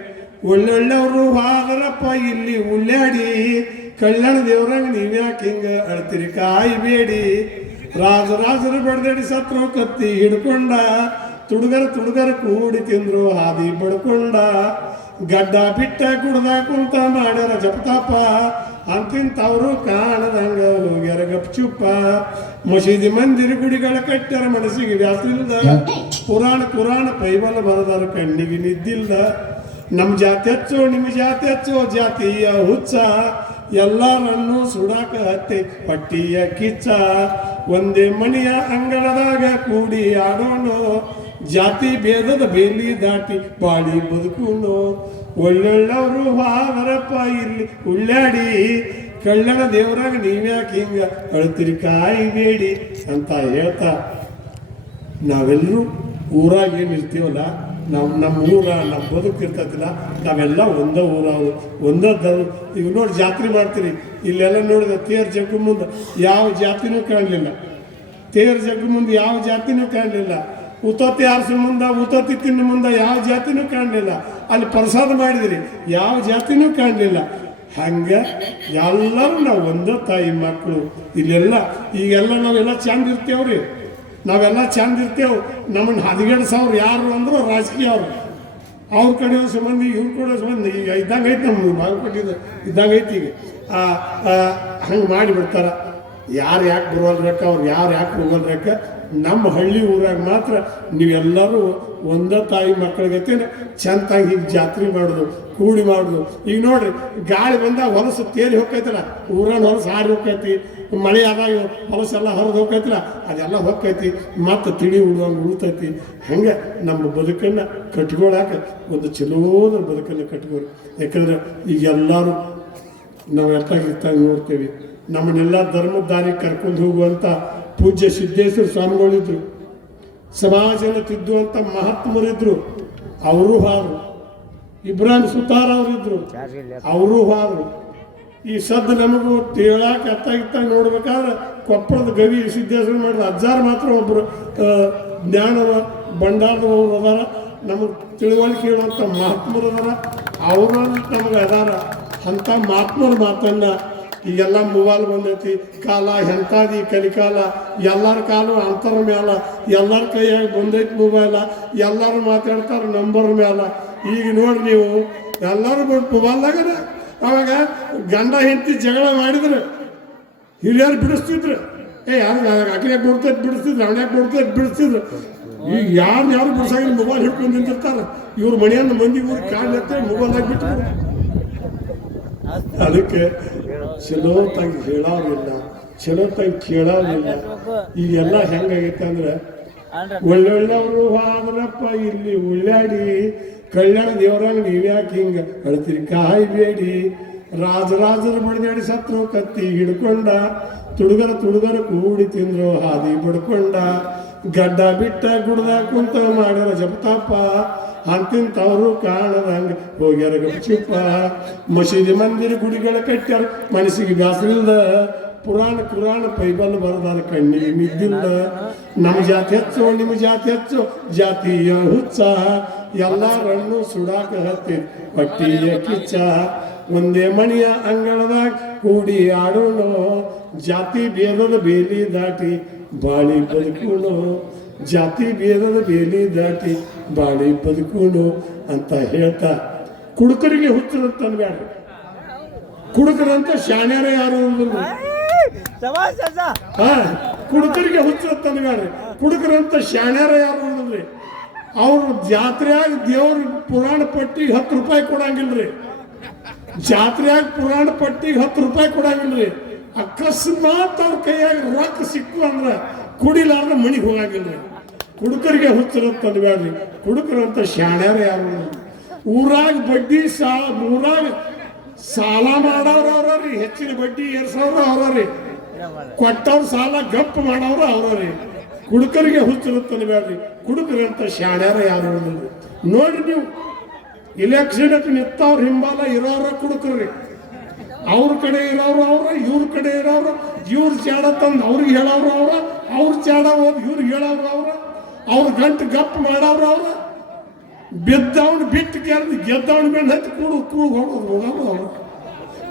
ಒಳ್ಳೊಳ್ಳೆಯವರು ಹಾದರಪ್ಪ ಇಲ್ಲಿ ಉಳ್ಳಾಡಿ, ಕಲ್ಯಾಣ ದೇವ್ರಂಗೆ ನೀವ್ಯಾಕೆ ಹಿಂಗೆ ಅಳ್ತೀರಿ ಕಾಯಿಬೇಡಿ, ರಾಜರು ಬಡ್ದಾಡಿ ಸತ್ರು ಕತ್ತಿ ಹಿಡ್ಕೊಂಡ, ತುಡುಗರ ಕೂಡಿ ತಿಂದ್ರು ಹಾದಿ ಬಡ್ಕೊಂಡ, ಗಡ್ಡ ಬಿಟ್ಟ ಕುಡ್ದ ಕುಂತ ಮಾಡ್ಯಾರ ಜಪತಾಪ, ಅಂತಿಂತವ್ರು ಕಾಣದಂಗ ಹೋಗ್ಯಾರ ಗಪ್ಚುಪ್ಪ. ಮಸೀದಿ ಮಂದಿರ ಗುಡಿಗಳ ಕಟ್ಟ್ಯಾರ ಮನಸ್ಸಿಗೆ ವ್ಯಾಸರಿಲ್ದ, ಪುರಾಣ ಬೈಬಲ್ ಬರದಾರ ಕಣ್ಣಿಗೆ ನಿದ್ದಿಲ್ಲ. ನಮ್ಮ ಜಾತಿ ಹೆಚ್ಚು ನಿಮ್ಮ ಜಾತಿ ಹೆಚ್ಚು ಜಾತಿಯ ಹುಚ್ಚ, ಎಲ್ಲರನ್ನೂ ಸುಡಾಕ ಹತ್ತೆ ಪಟ್ಟಿಯ ಕಿಚ್ಚ. ಒಂದೇ ಮನೆಯ ಅಂಗಳದಾಗ ಕೂಡಿ ಆಡೋಣ, ಜಾತಿ ಭೇದದ ಬೇಲಿ ದಾಟಿ ಬಾಳಿ ಬದುಕುನು. ಒಳ್ಳೊಳ್ಳವರು ಹಾದರಪ್ಪ ಇಲ್ಲಿ ಉಳ್ಳಾಡಿ, ಕಳ್ಳನ ದೇವರಾಗ ನೀವ್ಯಾಕೆ ಹಿಂಗ ಅಳ್ತಿರಿ ಕಾಯಿಬೇಡಿ ಅಂತ ಹೇಳ್ತಾ, ನಾವೆಲ್ಲರೂ ಊರಾಗ ಏನಿರ್ತೀವಲ್ಲ, ನಮ್ಮ ಊರ ನಮ್ಮ ಬದುಕಿರ್ತೈತಿಲ್ಲ, ನಾವೆಲ್ಲ ಒಂದೇ ಊರವು ಒಂದೇ ಈಗ ನೋಡಿ ಜಾತ್ರೆ ಮಾಡ್ತೀರಿ. ಇಲ್ಲೆಲ್ಲ ನೋಡಿದ್ರೆ ತೇರ್ ಜಗ್ಗು ಮುಂದೆ ಯಾವ ಜಾತಿನೂ ಕಾಣಲಿಲ್ಲ, ತೇರ್ ಜಗ್ಗು ಮುಂದೆ ಯಾವ ಜಾತಿನೂ ಕಾಣಲಿಲ್ಲ, ಉತ್ತತ್ತಿ ಆರಿಸೋ ಮುಂದೆ ಉತ್ತತ್ತಿ ತಿನ್ನ ಮುಂದೆ ಯಾವ ಜಾತಿನೂ ಕಾಣಲಿಲ್ಲ, ಅಲ್ಲಿ ಪ್ರಸಾದ ಮಾಡಿದಿರಿ ಯಾವ ಜಾತಿನೂ ಕಾಣಲಿಲ್ಲ. ಹಂಗೆ ಎಲ್ಲರೂ ನಾವು ಒಂದೇ ತಾಯಿ ಮಕ್ಕಳು. ಇಲ್ಲೆಲ್ಲ ಈಗೆಲ್ಲ ನಾವೆಲ್ಲ ಚಂದ ಇರ್ತೇವ್ರಿ, ನಾವೆಲ್ಲ ಚಂದ ಇರ್ತೇವೆ. ನಮ್ಮನ್ನು 17,000 ಯಾರು ಅಂದ್ರು ರಾಜಕೀಯ ಅವ್ರ ಕಡೆ ಸಂಬಂಧಿ ಇವ್ರ ಕಡೆ ಸಂಬಂಧಿ. ಈಗ ಇದ್ದಂಗೆ ಐತೆ ನಮ್ಗೆ ಬಾಗಪಟ್ಟಿದ್ದು ಇದ್ದಂಗೆ ಐತಿ. ಈಗ ಹಂಗೆ ಮಾಡಿಬಿಡ್ತಾರೆ. ಯಾರು ಯಾಕೆ ಬರೋಲ್ರಕ್ಕ, ಅವ್ರು ಯಾಕೆ ಹೋಗಲ್ರಕ್ಕ. ನಮ್ಮ ಹಳ್ಳಿ ಊರಾಗ ಮಾತ್ರ ನೀವೆಲ್ಲರೂ ಒಂದೇ ತಾಯಿ ಮಕ್ಕಳಿಗತ್ತೇನೆ ಚಂದಾಗಿ ಹೀಗೆ ಜಾತ್ರೆ ಮಾಡೋದು, ಕೂಡಿ ಮಾಡೋದು. ಈಗ ನೋಡ್ರಿ ಗಾಳಿ ಬಂದಾಗ ಹೊಲಸು ತೇರಿ ಹೋಗ್ತೈತಲ್ಲ, ಊರಾನ ಹೊಲಸು ಹಾರಿ ಹೋಗ್ತೈತಿ, ಮಳೆ ಆದಾಗ ಹೊಲಸೆಲ್ಲ ಹರಿದು ಹೋಗ್ತೈತಿಲ್ಲ, ಅದೆಲ್ಲ ಹೋಗ್ತೈತಿ, ಮತ್ತು ತಿಳಿ ಉಡುವಂಗೆ ಉಳ್ತೈತಿ. ಹಂಗೆ ನಮ್ಮ ಬದುಕನ್ನು ಕಟ್ಕೊಳಕ ಒಂದು ಚಲೋದ ಬದುಕನ್ನು ಕಟ್ಕೋರಿ. ಯಾಕಂದ್ರೆ ಈಗ ಎಲ್ಲರೂ ನಾವು ಎತ್ತಾಗಿರ್ತಾಗ ನೋಡ್ತೇವೆ. ನಮ್ಮನ್ನೆಲ್ಲ ಧರ್ಮದ ದಾರಿ ಕರ್ಕೊಂಡು ಹೋಗುವಂಥ ಪೂಜ್ಯ ಸಿದ್ದೇಶ್ವರ ಸ್ವಾಮಿಗಳಿದ್ರು, ಸಮಾಜನ ತಿದ್ದುವಂಥ ಮಹಾತ್ಮರಿದ್ರು, ಅವರು ಹಾರು. ಇಬ್ರಾಹಿಂ ಸುತಾರ್ ಅವರಿದ್ರು, ಅವರು ಹಾರು. ಈ ಸದ್ದು ನಮಗೂ ಹೇಳಾಕ ಅತ್ತಾಗಿತ್ತ ನೋಡ್ಬೇಕಾದ್ರೆ ಕೊಪ್ಪಳದ ಗವಿ ಸಿದ್ದೇಶ್ವರ ಮಾಡಿದ ಅಜ್ಜಾರು ಮಾತ್ರ ಒಬ್ಬರು ಜ್ಞಾನವ ಭಂಡಾರದವರು ಅದಾರ, ನಮಗೆ ತಿಳುವಳಿಕೆ ಹೇಳುವಂಥ ಮಹಾತ್ಮರು ಅದಾರ, ಅವರು ನಮಗೆ ಅದಾರ. ಅಂಥ ಮಹಾತ್ಮರ ಮಾತನ್ನು ಈಗೆಲ್ಲ ಮೊಬೈಲ್ ಬಂದೈತಿ, ಕಾಲ ಎಂಥದಿ ಕಲಿಕಾಲ, ಎಲ್ಲರ ಕಾಲು ಅಂತರ ಮ್ಯಾಲ, ಎಲ್ಲರ ಕೈಯಾಗ ಬಂದೈತಿ ಮೊಬೈಲ, ಎಲ್ಲರೂ ಮಾತಾಡ್ತಾರೆ ನಂಬರ್ ಮ್ಯಾಲ. ಈಗ ನೋಡಿ ನೀವು ಎಲ್ಲರೂ ಮೊಬೈಲ್ದಾಗನ ಅವಾಗ ಗಂಡ ಹೆಂಡತಿ ಜಗಳ ಮಾಡಿದ್ರು ಹಿರಿಯರು ಬಿಡಿಸ್ತಿದ್ರು, ಯಾರು ಅಕ್ಕಿನಾಗ ಬಿಡ್ತೈತೆ ಬಿಡಿಸ್ತಿದ್ರು, ಅವನ್ಯಾಗ ಬಿಡ್ತೈತೆ ಬಿಡಿಸ್ತಿದ್ರು. ಈಗ ಯಾರು ಬಿಡ್ಸಾಗಿಲ್ಲ, ಮೊಬೈಲ್ ಹಿಡ್ಕೊಂಡು ನಿಂತಿರ್ತಾರೆ. ಇವ್ರ ಮನೆಯನ್ನ ಮಂದಿ ಊರು ಕಾಡ್ಲತ್ತೆ ಮೊಬೈಲ್ದಾಗ ಬಿಟ್ಟು. ಅದಕ್ಕೆ ಚಲೋತ್ತಾಗಿ ಹೇಳೋರಿಲ್ಲ, ಚಲೋತ್ತಾಗಿ ಕೇಳೋರಿಲ್ಲ. ಈಗೆಲ್ಲ ಹೆಂಗಾಗೈತೆ ಅಂದ್ರೆ ಒಳ್ಳೊಳ್ಳೆಯವರು ಆದ್ರಪ್ಪ ಇಲ್ಲಿ ಉಳ್ಳಾಡಿ, ಕಲ್ಯಾಣ ದೇವರಂಗ ನೀವ್ಯಾಕೆ ಹಿಂಗೆ ಅಳ್ತೀರಿ ಕಾಯಿಬೇಡಿ, ರಾಜರು ಬಡ್ದಾಡಿ ಸತ್ರು ಕತ್ತಿ ಹಿಡ್ಕೊಂಡ, ತುಡುಗರ ಕೂಡಿ ತಿಂದ್ರು ಹಾದಿ ಬಡ್ಕೊಂಡ, ಗಡ್ಡ ಬಿಟ್ಟ ಗುಡ್ದ ಕುಂತ ಮಾಡ್ಯಾರ ಜಪತಾಪ, ಅಂತಿಂತವ್ರು ಕಾಣದಂಗ ಹೋಗ್ಯಾರ ಗಪ್ಚಿಪ್ಪ. ಮಸೀದಿ ಮಂದಿರ ಗುಡಿಗಳ ಕಟ್ಟ್ಯಾರ ಮನಸ್ಸಿಗೆ ಬ್ಯಾಸರಿಲ್ದ, ಪುರಾಣ ಬೈಬಲ್ ಬರದಾರ ಕಣ್ಣಿಗೆ ನಿದ್ದಿಲ್ಲ. ನಮ್ಮ ಜಾತಿ ಹೆಚ್ಚು ನಿಮ್ಮ ಜಾತಿ ಹೆಚ್ಚು ಜಾತಿಯ ಹುಚ್ಚ, ಎಲ್ಲರನ್ನೂ ಸುಡಾಕ ಹತ್ತಿ ಪಟ್ಟಿಯ ಕಿಚ್ಚ. ಒಂದೇ ಮನೆಯ ಅಂಗಳದಾಗ ಕೂಡಿ ಆಡೋಣ, ಜಾತಿ ಭೇದದ ಬೇಲಿ ದಾಟಿ ಬಾಳಿ ಬದುಕೋಣ, ಜಾತಿ ಭೇದದ ಬೇಲಿ ದಾಟಿ ಬಾಳಿ ಬದುಕೋಣ ಅಂತ ಹೇಳ್ತಾ, ಕುಡುಕರಿಗೆ ಹುಚ್ಚರಂತ ಅನ್ಬ್ಯಾಡ್ರಿ. ಕುಡುಕರಂತ ಶಾಣ್ಯಾರ ಯಾರು ಕುಡುಕರಿಗೆ ಹುಚ್ಚರಂತ ಅನ್ಬ್ಯಾಡ್ರಿ. ಕುಡುಕರಂತ ಶಾಣ್ಯಾರ ಯಾರು ಅನ್ನೋದ್ರಿ. ಅವ್ರು ಜಾತ್ರೆಯಾಗ ದೇವ್ರ ಪುರಾಣ ಪಟ್ಟಿಗೆ 10 ರೂಪಾಯಿ ಕೊಡಂಗಿಲ್ರಿ. ಜಾತ್ರೆಯಾಗ ಪುರಾಣ ಪಟ್ಟಿಗೆ 10 ರೂಪಾಯಿ ಕೊಡಂಗಿಲ್ರಿ. ಅಕಸ್ಮಾತ್ ಅವ್ರ ಕೈಯಾಗ ರೊಕ್ಕ ಸಿಕ್ಕು ಅಂದ್ರೆ ಕುಡಿಲಾರ್ದ ಮನಿಗೆ ಹೋಗಂಗಿಲ್ರಿ. ಕುಡುಕರಿಗೆ ಹುಚ್ಚಿರುತ್ತಂದು ಬೇಡ್ರಿ. ಕುಡುಕರಂತ ಶಾಣ್ಯಾರ ಯಾರು? ಊರಾಗ ಬಡ್ಡಿ ಊರಾಗ ಸಾಲ ಮಾಡೋರು ಅವ್ರಿ, ಹೆಚ್ಚಿನ ಬಡ್ಡಿ ಏರ್ಸೋರು ಅವ್ರಿ, ಕೊಟ್ಟವ್ರ ಸಾಲ ಗಪ್ ಮಾಡೋರು ಅವ್ರಿ. ಕುಡುಕರಿಗೆ ಹುಚ್ಚಿರುತ್ತಂದು ಬೇಡ್ರಿ. ಕುಡುಕರಂತ ಶಾಣ್ಯಾರ ಯಾರು ನೋಡ್ರಿ. ನೀವು ಇಲೆಕ್ಷನ್ ನಿಂತವ್ರ ಹಿಂಬಾಲ ಇರೋರ ಕುಡುಕ್ರಿ. ಅವ್ರ ಕಡೆ ಇರೋರು ಅವ್ರ, ಇವ್ರ ಕಡೆ ಇರೋರು ಇವ್ರ ಚಾಡ ತಂದು ಅವ್ರಿಗೆ ಹೇಳೋರು ಅವ್ರ, ಅವ್ರ ಚಾಡ ಹೋದ್ ಇವ್ರಿಗೆ ಹೇಳೋರು ಅವ್ರ, ಅವ್ರ ಗಂಟು ಗಪ್ ಮಾಡವ್ರು ಅವ್ರ. ಬಿದ್ದವನು ಬಿಟ್ಟು ಕೇಳಿದ್ ಗೆದ್ದವನ ಮೇಲೆ ಹತ್ತಿ ಹೋಗೋದು ಅವ್ರು.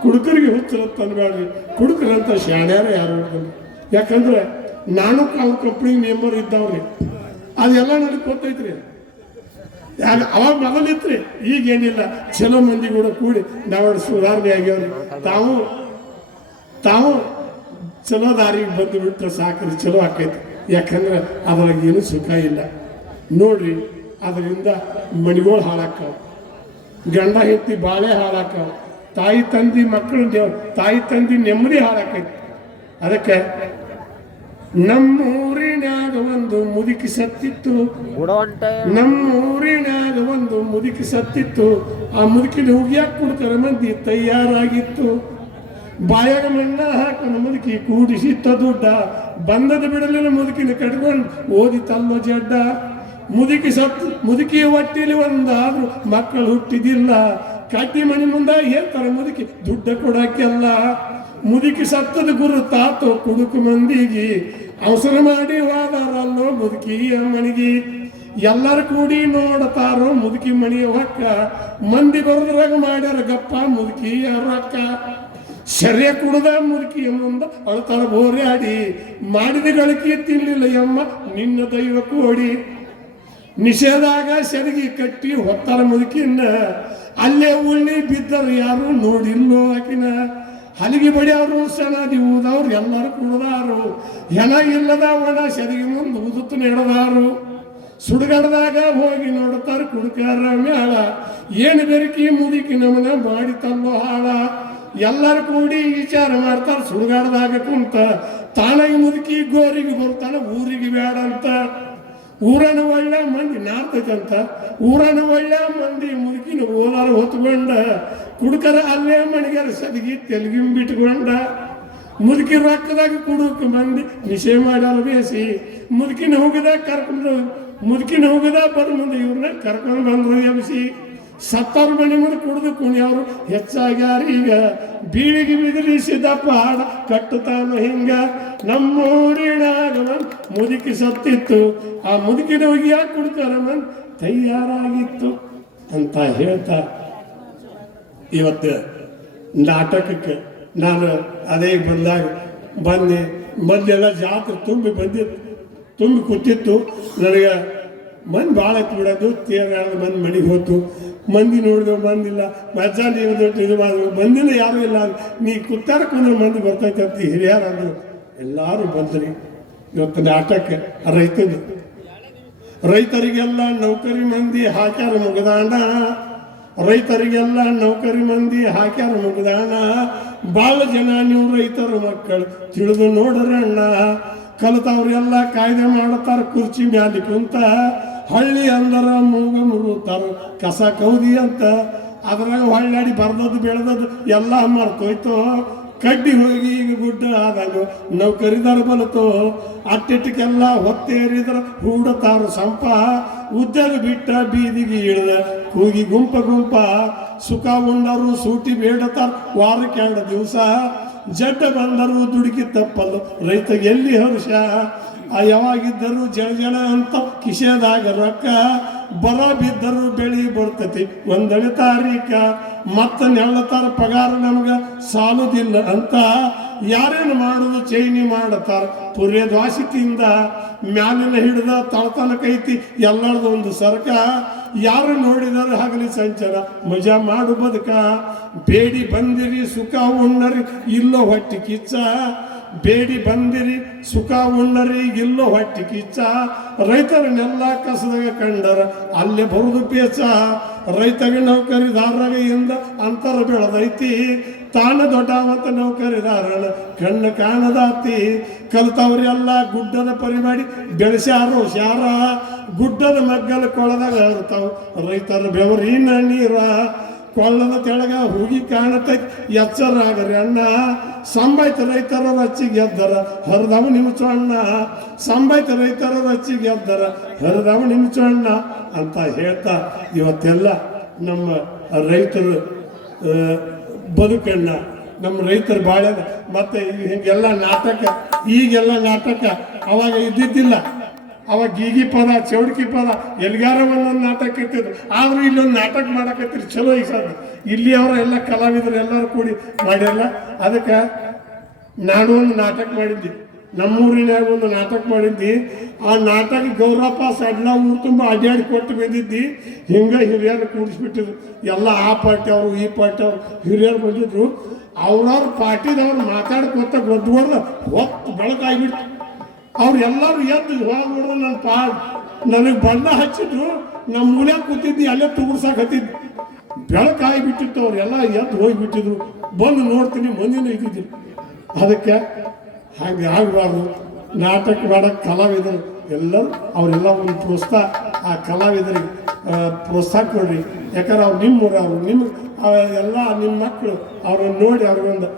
ಕುಡುಕರಿಗೆ ಹುಚ್ಚಿರುತ್ತನ್ಬೇಡ್ರಿ. ಕುಡುಕರಂತ ಶಾಣ್ಯಾರ ಯಾರು? ಯಾಕಂದ್ರೆ ನಾನು ಅವ್ರ ಕಂಪ್ನಿ ಮೆಂಬರ್ ಇದ್ದವ್ರಿ. ಅದೆಲ್ಲ ನನಗೆ ಗೊತ್ತೈತ್ರಿ. ಅವಾಗ ಮೊದಲಿತ್ರಿ, ಈಗೇನಿಲ್ಲ. ಚಲೋ ಮಂದಿ ಕೂಡ ಕೂಡಿ ನಾವು ಸುಧಾರಣೆ ಆಗ್ಯಾವ್ರಿ. ತಾವು ಚಲೋ ದಾರಿಗೆ ಬಂದು ಬಿಟ್ಟರೆ ಸಾಕ್ರಿ, ಚಲೋ ಆಕೈತಿ. ಯಾಕಂದ್ರೆ ಅದ್ರಾಗ ಏನು ಸುಖ ಇಲ್ಲ ನೋಡ್ರಿ. ಅದರಿಂದ ಮಣಿಗಳು ಹಾಳಾಕಾವ, ಗಂಡ ಹೆಂಡತಿ ಬಾಳೆ ಹಾಳಾಕಾವ, ತಾಯಿ ತಂದಿ ಮಕ್ಕಳು ತಾಯಿ ತಂದಿ ನೆಮ್ಮದಿ ಹಾಳಾಕೈತಿ. ಅದಕ್ಕೆ ನಮ್ಮೂರಿನಾಗ ಒಂದು ಮುದುಕಿ ಸತ್ತಿತ್ತು, ನಮ್ಮೂರಿನಾಗ ಒಂದು ಮುದುಕಿ ಸತ್ತಿತ್ತು. ಆ ಮುದುಕಿನ ಹುಗಿಯಾಕ ಕುಡ್ಕರ ಮಂದಿ ತಯಾರಾಗಿತ್ತು. ಬಾಯಾಗ ಮಣ್ಣ ಹಾಕೊಂಡು ಮುದುಕಿ ಕೂಡಿಸಿತ್ತ ದುಡ್ಡ, ಬಂದದ ಬಿಡಲಿಲ್ಲ ಮುದುಕಿನ ಕಟ್ಕೊಂಡು ಓದಿತಲ್ಲೋ ಜಡ್ಡ. ಮುದುಕಿಯ ಹೊಟ್ಟಿಲಿ ಒಂದಾದ್ರು ಮಕ್ಕಳು ಹುಟ್ಟಿದಿಲ್ಲ. ಕಟ್ಟಿ ಮನೆ ಮುಂದೆ ಹೇಳ್ತಾರೆ ಮುದುಕಿ ದುಡ್ಡ ಕೊಡಕ್ಕೆಲ್ಲ. ಮುದುಕಿ ಸತ್ತದ ಗುರು ತಾತೋ ಕುಡುಕು ಮಂದಿಗೆ, ಅವಸರ ಮಾಡಿ ಹೋದಾರಲ್ಲೋ ಮುದುಕಿಯ ಮಣಿಗೆ. ಎಲ್ಲರೂ ಕೂಡಿ ನೋಡ್ತಾರೋ ಮುದುಕಿ ಮಣಿಯ ಹೊಕ್ಕ, ಮಂದಿ ಬರೋದ್ರಾಗ ಮಾಡ್ಯಾರ ಗಪ್ಪ ಮುದುಕಿಯ ರೊಕ್ಕ. ಶರ್ಯ ಕುಡ್ದ ಮುದುಕಿಯ ಮುಂದ ಅಳ್ತಾರ ಬೋರ್ಯಾಡಿ, ಮಾಡಿದ ಗಳಿಕೆ ತಿನ್ಲಿಲ್ಲ ಯಮ್ಮ ನಿನ್ನ ದೈವ ಕೋಡಿ. ನಿಷೇಧಾಗ ಸೆರಗಿ ಕಟ್ಟಿ ಹೊತ್ತಾರ ಮುದುಕಿನ, ಅಲ್ಲೇ ಉಳ್ಳಿ ಬಿದ್ದರು ಯಾರು ನೋಡಿಲ್ಲೋ ಆಕಿನ. ಹಲಿಗೆ ಬಡಿಯವರು ಸನಾದಿ ಊದವ್ರು ಎಲ್ಲರೂ ಕುಡ್ದಾರು, ಹೆಣ ಇಲ್ಲದ ಒಣ ಸೆರಗಿ ಮುಂದೆ ಉದುತ್ತು ನೆಡದಾರು. ಸುಡುಗಾಡ್ದಾಗ ಹೋಗಿ ನೋಡ್ತಾರ ಕುಡ್ಕಾರ ಮ್ಯಾಳ, ಏನು ಬೆರಕಿ ಮುದುಕಿ ನಮನ ಮಾಡಿತಲ್ಲೋ ಹಾಳ. ಎಲ್ಲರೂ ಕೂಡಿ ವಿಚಾರ ಮಾಡ್ತಾರ ಸುಡುಗಾಡ್ದಾಗ ಕುಂತ, ತಾನಾಗಿ ಮುದುಕಿ ಗೋರಿಗೆ ಬರ್ತಾನ ಊರಿಗೆ ಬೇಡ ಅಂತ. ಊರನ ಒಳ್ಳೆ ಮಂದಿ ನಾರ್ತೈತಂತ, ಊರನ ಒಳ್ಳೆ ಮಂದಿ ಮುದುಕಿನ ಓಲಾರ ಹೊತ್ಕೊಂಡ, ಕುಡ್ಕರ ಅಲ್ಲೇ ಮಣಿಗಾರ ಸದಗಿ ತೆಲುಗಿನ ಬಿಟ್ಕೊಂಡ. ಮುದುಕಿ ರೊಕ್ಕದಾಗ ಕುಡುಕ ಮಂದಿ ನಿಷೇ ಮಾಡ್ಯಾರ ಬೇಸಿ, ಮುದುಕಿನ ಹೋಗಿದಾಗ ಬರ ಮುಂದೆ ಇವ್ರನ್ನ ಕರ್ಕೊಂಡು ಬಂದ್ರು ಎಬ್ಸಿ. ಸತ್ತವ್ರ ಮನೆ ಮುಂದೆ ಕುಡಿದು ಕುಣಿಯವರು ಹೆಚ್ಚಾಗ್ಯಾರ ಈಗ, ಬೀಳಿಗೆ ಬಿದಿರಿಸಿದಪ್ಪ ಹಾಡ ಕಟ್ಟುತ್ತಾನ ಹಿಂಗ. ನಮ್ಮೂರಿನಾಗ ಮುದುಕಿ ಸತ್ತಿತ್ತು, ಆ ಮುದುಕಿನ ಹೋಗಿ ಯಾಕೆ ಕುಡ್ತಾರ ಮಂದಿ ತಯಾರಾಗಿತ್ತು ಅಂತ ಹೇಳ್ತಾ ಇವತ್ತು ನಾಟಕಕ್ಕೆ ನಾನು ಅದೇ ಬಂದೆ. ಮೊದಲೆಲ್ಲ ಜಾತ್ರೆ ತುಂಬಿ ಕೂತಿತ್ತು. ನನಗೆ ಮಂದಿ ಭಾಳ ಎತ್ತು ಬಿಡೋದು, ತೇರಾಡ ಮಂದಿ ಮನೆಗೆ ಹೋತು. ಮಂದಿ ನೋಡಿದೆವು, ಬಂದಿಲ್ಲ. ಮಧ್ಯಾಹ್ನ ಇದು ಮಾಡಿದ್ರು, ಬಂದಿಲ್ಲ ಯಾರು ಇಲ್ಲ. ನೀ ಕುತ್ತಾರ ಕುಂದ್ರೆ ಮಂದಿ ಬರ್ತೈತೆ ಅಂತ ಹಿರಿಯರು ಅಂದರು. ಎಲ್ಲರೂ ಬಂದ್ರಿ. ಇವತ್ತು ನಾಟಕ ರೈತರಿಗೆಲ್ಲ ನೌಕರಿ ಮಂದಿ ಹಾಕ್ಯಾರ ಮುಗದಾಣ, ರೈತರಿಗೆಲ್ಲ ನೌಕರಿ ಮಂದಿ ಹಾಕ್ಯಾರ ಮುಗದಾಣ. ಭಾಳ ಜನ ನೀವು ರೈತರ ಮಕ್ಕಳು ತಿಳಿದು ನೋಡ್ರಣ್ಣ, ಕಲಿತವ್ರೆಲ್ಲ ಕಾಯ್ದೆ ಮಾಡ್ತಾರ ಕುರ್ಚಿ ಮ್ಯಾಲಿ ಕುಂತ. ಹಳ್ಳಿ ಅಂದರ ಮೂಗ ಮುರುತ್ತಾರ ಕಸ ಕೌದಿ ಅಂತ, ಅದ್ರಾಗ ಹೊಳ್ಳಾಡಿ ಬರ್ದದ್ದು ಬೆಳೆದದ್ದು ಎಲ್ಲ ಮರ್ತೋಯ್ತು. ಕಡ್ಡಿ ಹೋಗಿ ಈಗ ಗುಡ್ಡ ಆದಾಗ ನೌಕರಿದಾರ ಬಲತು. ಅಟ್ಟಿಟ್ಟಕ್ಕೆಲ್ಲ ಹೊತ್ತೇರಿದ್ರ ಹೂಡತಾರ ಸಂಪ, ಉದ್ಯೋಗ ಬಿಟ್ಟ ಬೀದಿಗೆ ಇಳಿದ ಕೂಗಿ ಗುಂಪ. ಸುಖ ಉಂಡರು ಸೂಟಿ ಬೇಡತಾರ ವಾರಕ್ಕೆ 2 ದಿವಸ. ಜಡ್ಡ ಬಂದರು ದುಡುಕಿ ತಪ್ಪಲು ರೈತಗೆ ಎಲ್ಲಿ ಹರ್ಷ. ಯಾವಾಗಿದ್ದರು ಜನ ಅಂತ ಕಿಶೆದಾಗ ರೊಕ್ಕ, ಬರ ಬಿದ್ದರು ಬೆಳಿ ಬರ್ತತಿ 1ನೇ ತಾರೀಕ. ಮತ್ತ ನೆಳ್ಳತಾರ ಪಗಾರ ನಮ್ಗೆ ಸಾಲುದಿಲ್ಲ ಅಂತ. ಯಾರೇನು ಮಾಡುದು ಚೈನಿ ಮಾಡತಾರ ಪುರ್ಯ ದ್ವಾಸಿತಿಂದ. ಮ್ಯಾಲಿನ ಹಿಡಿದ ತಳತನಕೈತಿ ಎಲ್ಲರದು ಒಂದು ಸರ್ಕ. ಯಾರು ನೋಡಿದರೆ ಹಗಲಿ ಸಂಚಾರ ಮಜಾ ಮಾಡು ಬದುಕ. ಬೇಡಿ ಬಂದಿರಿ ಸುಖ ಉಣ್ಣರಿ ಇಲ್ಲೋ ಹೊಟ್ಟಿ ಕಿಚ್ಚ. ಬೇಡಿ ಬಂದಿರಿ ಸುಖ ಉಣ್ಣರಿ ಇಲ್ಲೋ ಹೊಟ್ಟಿ ಕಿಚ್ಚ ರೈತರನ್ನೆಲ್ಲ ಕಸದಾಗ ಕಂಡರ ಅಲ್ಲೇ ಬರುದು ಪೇಚ ರೈತಗೆ ನೌಕರಿದಾರರಿಂದ ಅಂತರ ಬೆಳೆದೈತಿ ತಾನ ದೊಡ್ಡವಂತ ನೌಕರಿದಾರನ ಕಣ್ಣು ಕಾಣದಾತಿ ಕಲ್ತವ್ರೆಲ್ಲ ಗುಡ್ಡದ ಪರಿಮಾಡಿ ಬೆಳೆಸ್ಯಾರೋ ಶಾರ ಗುಡ್ಡದ ಮಗ್ಗಲ ಕೊಳದಾಗ ಇರ್ತಾವ ರೈತರ ಬೆವರಿನ ನೀರ ಕೊಳ್ಳದ ತೆಳಗ ಹುಗಿ ಕಾಣತೈತಿ ಎಚ್ಚರಾಗ್ರಿ ಅಣ್ಣ ಸಂಬಾಯ್ತ ರೈತರ ರಚ್ಚಿಗೆ ಎದ್ದರ ಹರಿದವ ನಿಮಿಷ ಅಣ್ಣ ಸಂಬಾಯ್ತ ರೈತರ ರಚ್ಚಿಗೆ ಎದ್ದರ ಹರಿದವ ನಿಮಿಷ ಅಣ್ಣ ಅಂತ ಹೇಳ್ತಾ ಇವತ್ತೆಲ್ಲ ನಮ್ಮ ರೈತರು ಬದುಕಣ್ಣ ನಮ್ಮ ರೈತರು ಬಾಳೆ ಮತ್ತೆ ಹಿಂಗೆಲ್ಲ ನಾಟಕ ಈಗೆಲ್ಲ ನಾಟಕ ಅವಾಗ ಇದ್ದಿದ್ದಿಲ್ಲ ಅವಾಗ ಗೀಗಿ ಪದ ಚೌಡ್ಕಿ ಪದ ಎಲ್ಗಾರ ಒಂದೊಂದು ನಾಟಕ ಇರ್ತಿದ್ರು ಆದ್ರೂ ಇಲ್ಲೊಂದು ನಾಟಕ ಮಾಡಕತ್ತೀರಿ ಚಲೋ ಈಗ ಸಾಧ್ಯ ಇಲ್ಲಿ ಅವರ ಎಲ್ಲ ಕಲಾವಿದರು ಎಲ್ಲರೂ ಕೂಡಿ ಮಾಡ್ಯಲ್ಲ ಅದಕ್ಕೆ ನಾನು ಒಂದು ನಾಟಕ ಮಾಡಿದ್ದೆ ನಮ್ಮೂರಿನಾಗ ಒಂದು ನಾಟಕ ಮಾಡಿದ್ದಿ ಆ ನಾಟಕ ಗೌರಪ್ಪ ಸಡ್ಲ ಊರು ತುಂಬ ಅಡ್ಡಾಡಿ ಕೊಟ್ಟು ಬಂದಿದ್ದಿ ಹಿಂಗೆ ಹಿರಿಯರು ಕೂಡಿಸ್ಬಿಟ್ಟಿದ್ರು ಎಲ್ಲ ಆ ಪಾರ್ಟಿ ಅವರು ಈ ಪಾರ್ಟಿ ಅವರು ಹಿರಿಯರು ಬಂದಿದ್ರು ಅವ್ರವ್ರ ಪಾರ್ಟಿದವ್ರು ಮಾತಾಡ್ಕೊತ ಗೊತ್ತುಗೊಡ್ದು ಹೊತ್ತು ಬೆಳಕಾಗಿಬಿಡ್ತು ಅವ್ರು ಎಲ್ಲರೂ ಎದ್ದು ಹೋಗ್ಬಿಡ್ದು ನನ್ನ ನನಗೆ ಬಣ್ಣ ಹಚ್ಚಿದ್ರು ನಮ್ಮ ಮೂಲ್ಯಾಗ ಕೂತಿದ್ದಿ ಅಲ್ಲೇ ತುಗುರ್ಸಾಕತ್ತಿದ್ದು ಬೆಳಕಾಗಿಬಿಟ್ಟಿತ್ತು ಅವ್ರೆಲ್ಲ ಎದ್ದು ಹೋಗಿಬಿಟ್ಟಿದ್ರು ಬಂದು ನೋಡ್ತೀನಿ ಮಂದಿನ ಇದ್ದಿದ್ರು ಅದಕ್ಕೆ ಹಾಗೆ ಆಗಬಾರ್ದು ನಾಟಕ ಮಾಡಕ್ಕೆ ಕಲಾವಿದರು ಎಲ್ಲರೂ ಅವರೆಲ್ಲ ಒಂದು ಪ್ರೋತ್ಸಾಹ ಆ ಕಲಾವಿದರಿಗೆ ಪ್ರೋತ್ಸಾಹ ಕೊಡ್ರಿ ಯಾಕಂದ್ರೆ ಅವ್ರು ನಿಮ್ಮೂರವರು ನಿಮ್ಮ ಎಲ್ಲ ನಿಮ್ಮ ಮಕ್ಕಳು ಅವ್ರನ್ನ ನೋಡಿ ಅವ್ರಿಗೊಂದು